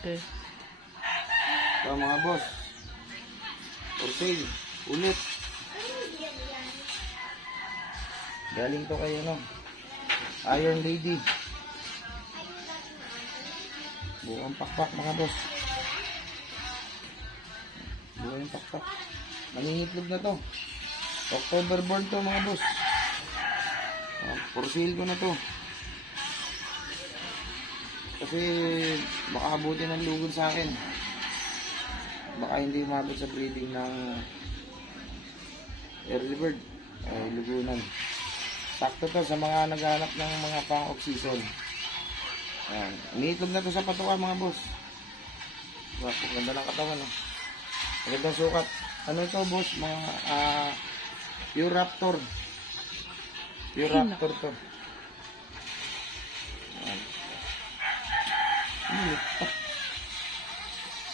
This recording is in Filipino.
Okay. Ito mga boss. For sale. Ulit. Galing to kayo no. Iron Lady. Buong pakpak mga boss. Buong pakpak. Nangingitlog na to. October born to mga boss. For sale ko na to. Kasi baka abutin ng lugod sa akin. Baka hindi umabot sa breeding ng early bird. Ay, lugunan. Sakto to sa mga naghahanap ng mga pang-off season. Ayan. Iniitlog na to sa patuka mga boss. Ganda ng katawan. Oh. Magandang sukat. Ano ito boss? Mga pure raptor. Pure raptor to. Ayan.